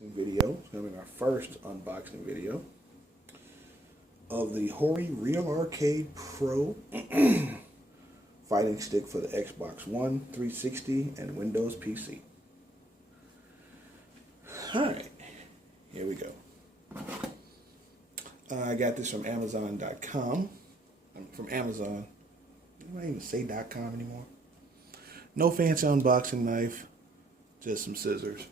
Video. It's going to be our first unboxing video of the Hori Real Arcade Pro fighting stick for the Xbox One, 360, and Windows PC. Alright, here we go. I got this from Amazon.com. From Amazon. Do I even say .com anymore? No fancy unboxing knife, just some scissors.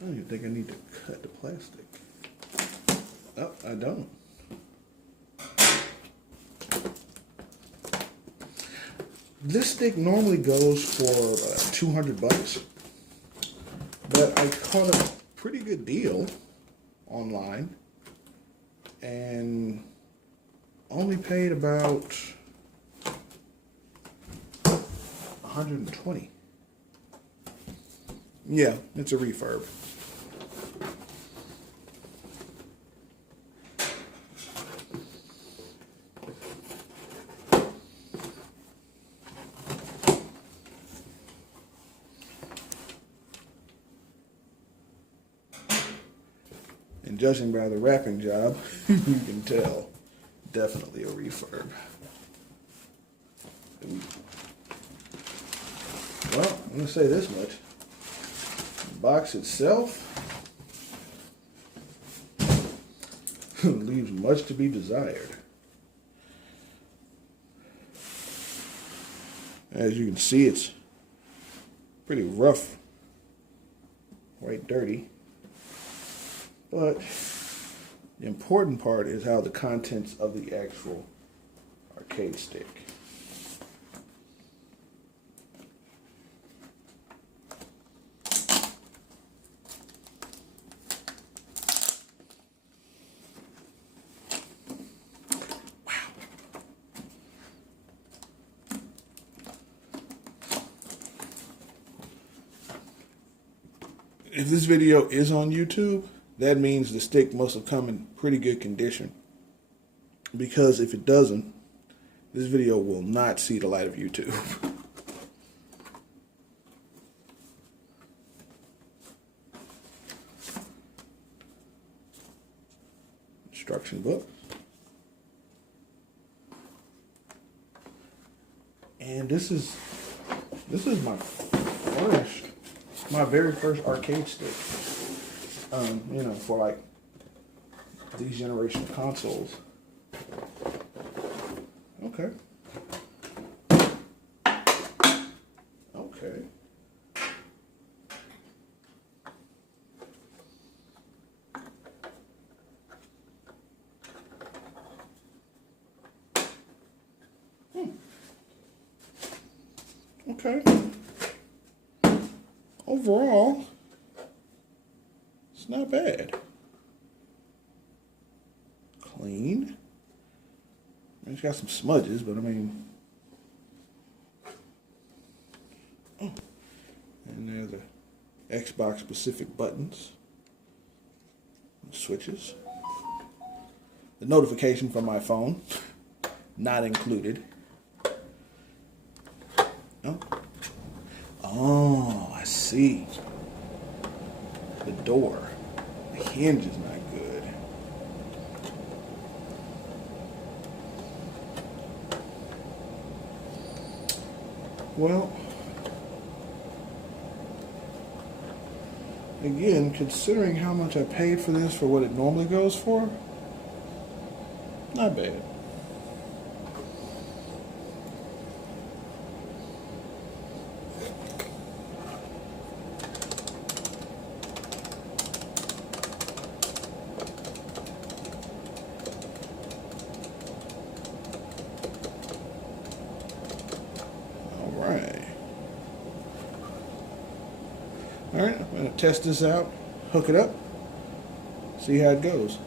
I don't even think I need to cut the plastic. Oh, I don't. This stick normally goes for 200 bucks, but I caught a pretty good deal online and only paid about 120. Yeah, it's a refurb. And judging by the wrapping job, you can tell, definitely a refurb. Well, I'm going to say this much. The box itself leaves much to be desired. As you can see, it's pretty rough, quite dirty. But the important part is how the contents of the actual arcade stick. Wow. If this video is on YouTube, that means the stick must have come in pretty good condition. Because if it doesn't, this video will not see the light of YouTube. Instruction book. And this is my very first arcade stick. You know, for like these generation of consoles. Okay. Okay. Okay. Overall, it's not bad. Clean. It's got some smudges, but I mean. Oh. And there's the Xbox specific buttons, switches. The notification from my phone, not included. Oh. Oh, I see. The door. The hinge is not good. Well, again, considering how much I paid for this for what it normally goes for, not bad. Alright, I'm going to test this out, hook it up, see how it goes.